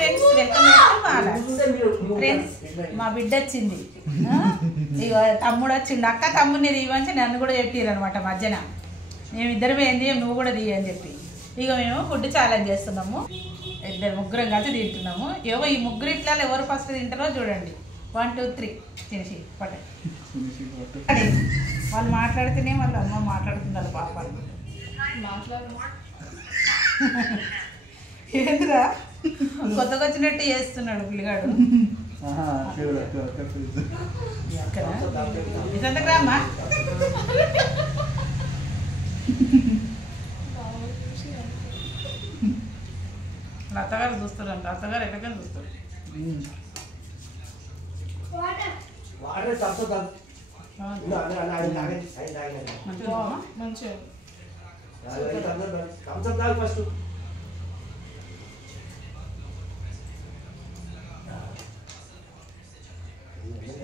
Friends, welcome back to Bala. Friends, మా బిడ్డ వచ్చింది. ఇక తమ్ముడు వచ్చిండు. అక్క తమ్ముడిని తీయమని నన్ను కూడా చెప్పారు అనమాట మధ్యన. మేమిద్దరం ఏంది నువ్వు కూడా తీయ అని చెప్పి ఇక మేము ఫుడ్ ఛాలెంజ్ చేస్తున్నాము. ముగ్గురం కలిసి తింటున్నాము. ఏవో ఈ ముగ్గురు ఇట్లా ఎవరు ఫస్ట్ తింటారో చూడండి. 1 2 3 తినేసి పట్టే. వాళ్ళు మాట్లాడితేనే వాళ్ళ అమ్మ మాట్లాడుతున్నారు పాప. ఏందిరా కొత్తగా వచ్చినట్టు చేస్తున్నాడు పిల్లగాడు. ఇదంతా అమ్మా అత్తగారు చూస్తారంట. అత్తగారు ఎక్కడికైనా చూస్తారు.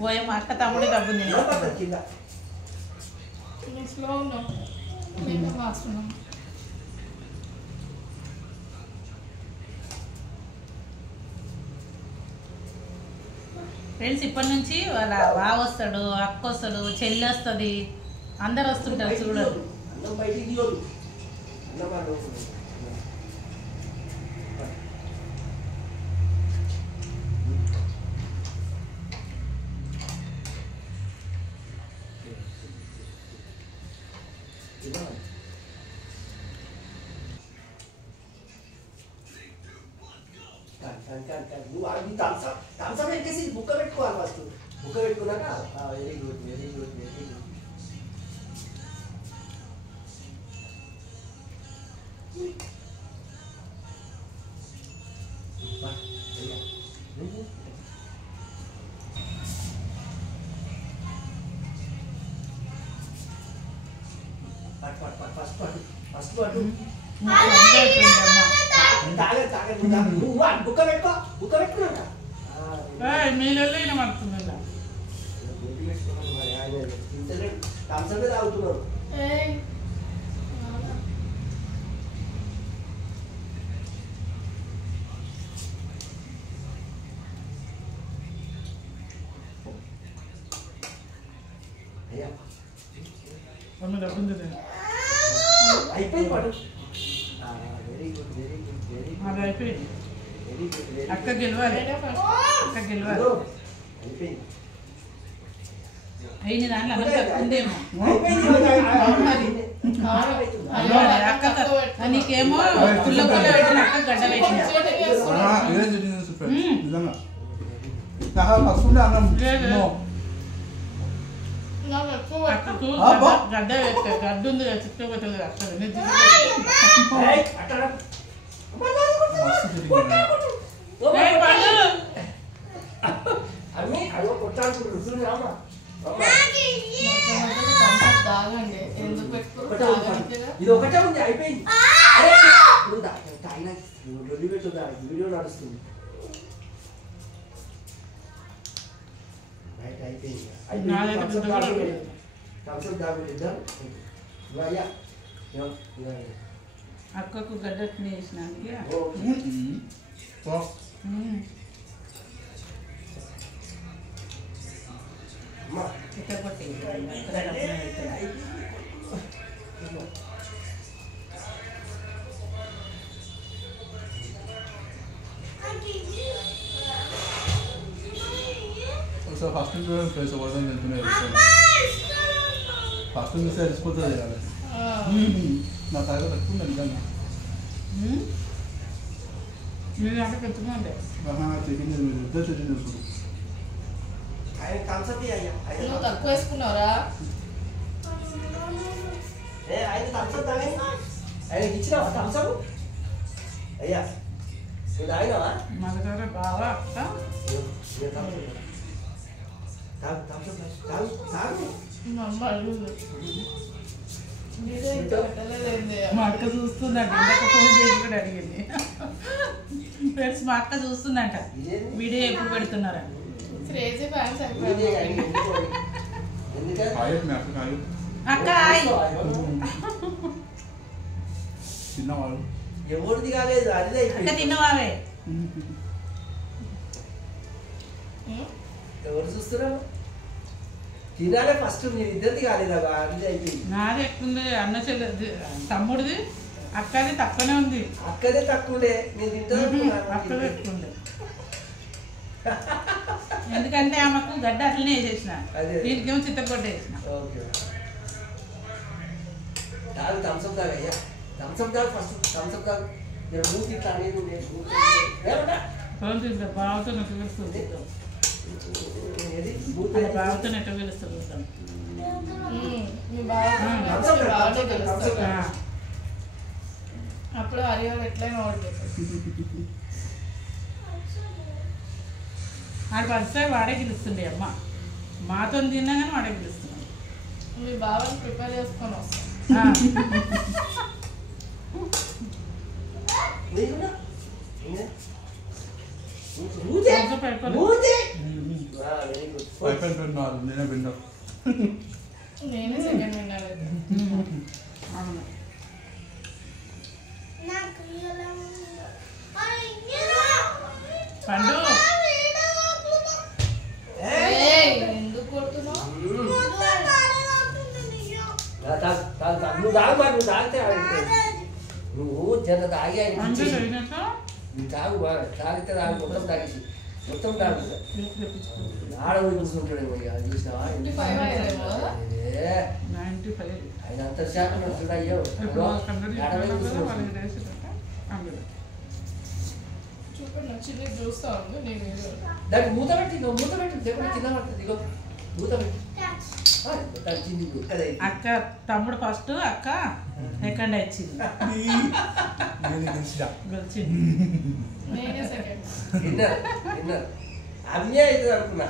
పోయే మా అక్క తమ్ముడే డబ్బుంది. ఫ్రెండ్స్, ఇప్పటి నుంచి వాళ్ళ బావ వస్తాడు, అక్క వస్తాడు, చెల్లి వస్తుంది, అందరు వస్తుంటారు. చూడండి నువ్వు అది థమ్సప్ ఎక్కేసి బుక్క పెట్టుకోవాలి. ఫస్ట్ బుక్క పెట్టుకున్నాక very good very good very good. First పట్టు బుక్క పెట్టుకో. బుక్క పెట్టుకున్నాక మీలో పడుతుంది. థమ్సప్ తాగుతున్నారు. అయిపోయింది పట్టు. Very good very good very good అయిపోయింది. వెరీ గుడ్ వెరీ అక్క గెలవాలి. అక్క గెలవాలి. అయిపోయింది. అయిన దాంట్లో ఉందేమో. అక్క నీకేమో పుల్ల పుల్ల పెట్టిన అక్క గడ్డ పెట్టిన అక్కకు గడ్డ గడ్డ ఉంది చిక్కుపోతుంది. ఇది ఒకటే ఉంది. అయిపోయింది. వీడియో నడుస్తుంది. అయిపోయింది. అక్కకు గడ్డ వేసినానికి ఫస్ట్ ప్లేస్ అవ్వడం వెళ్తున్నాయి. ఫస్ట్ మిస్ అయిపోతుంది కదా. నా తాగా తక్కువ నిజంగా చెప్పింది మీరు ఇద్దరు చెప్పింది. ఇప్పుడు తక్కువ వేసుకున్నారా? ఇచ్చినావా థమ్సప్? అయ్యా మన దగ్గర బాగా అక్క మా అక్క చూస్తుందంట. ఇందాక ఫోన్ చేసి కూడా అడిగింది. ఫ్రెండ్స్, మా అక్క చూస్తుందంట వీడియో ఎప్పుడు పెడుతున్నారా. అక్క తిన్నవాళ్ళు ఎవరిది కాలేదు. అదే అక్క తిన్నవావే. ఎవరు చూస్తున్నావు తినాలే ఫస్ట్ మీరు ఇద్దరిది కాలేదా అది అయిపోయింది నాది ఎక్కుంది అన్న చెల్లి తమ్ముడిది అక్కది తక్కువనే ఉంది అక్కదే తక్కువే నేను తింటాను అక్కదే ఎక్కువ ఉంది ఎందుకంటే ఆమెకు గడ్డ అట్లనే వేసేసిన వీళ్ళకేమో చిత్తగొడ్డ వేసిన ఓకే తాగు థమ్స్అప్ తాగయ్యా థమ్స్అప్ తాగు ఫస్ట్ థమ్స్అప్ తాగు నేను మూతి ఇట్లా అనేది బావతో నెట్టు పిలుస్తుంది బావతో నెట్టు పిలుస్తుంది అప్పుడు హరివాళ్ళు ఎట్లయినా ఓడిపోతుంది ఆడు పరిస్థితి వాడే గెలుస్తుండే అమ్మ మాతో తిన్నా కానీ వాడే గెలుస్తున్నాడు మీ బావని ప్రిపేర్ చేసుకొని వస్తాం నేనే సెకండ్ విన్నర్ అవును పండు ఎందుకు కొడుతున్నావు నువ్వు తాగు నువ్వు తాగితే నువ్వు జర తాగి నువ్వు తాగు బాగా తాగితే తాగు మొత్తం తాగేసి మొత్తం తాగు ఆడ కూర్చుంటాడు అది చూసినావా ఆయన అంత శాతం అయ్యో చూడండి చిన్న చూస్తా ఉంది నేను దానికి మూత పెట్టి ఇగో మూత పెట్టి దేవుడు కింద పడుతుంది ఇగో మూత పెట్టి అక్క తమ్ముడు ఫస్ట్ అక్క సెకండ్ వచ్చింది నేనే సెకండ్ విన్నర్ విన్నర్ అన్నీ అవుతుంది అనుకున్నా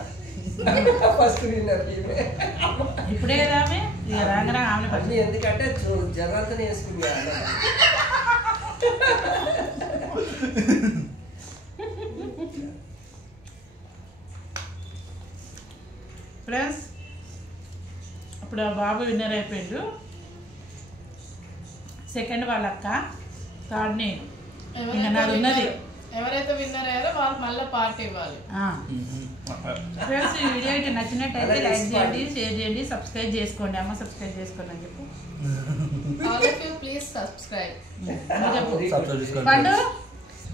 ఫస్ట్ విన్నర్ ఇప్పుడే కదా ఆమె ఇక రాగరా ఆమె అన్నీ ఎందుకంటే జనంతా వేసుకున్నా ఫ్రెండ్స్ అప్పుడు ఆ బాబు విన్నర్ అయిపోయిండు సెకండ్ వాళ్ళ అక్క థర్డ్ నేను ఇంకా నాది ఉన్నది ఎవరైతే విన్నర్ అయ్యారో వాళ్ళు మళ్ళీ పార్టీ ఇవ్వాలి ఫ్రెండ్స్ ఈ వీడియో అయితే నచ్చినట్టయితే లైక్ చేయండి షేర్ చేయండి సబ్స్క్రైబ్ చేసుకోండి అమ్మ సబ్స్క్రైబ్ చేసుకోండి అని చెప్పు ప్లీజ్ సబ్స్క్రైబ్ పండు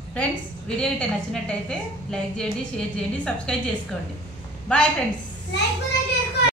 ఫ్రెండ్స్ వీడియో అయితే నచ్చినట్టయితే లైక్ చేయండి షేర్ చేయండి సబ్స్క్రైబ్ చేసుకోండి బాయ్ ఫ్రెండ్స్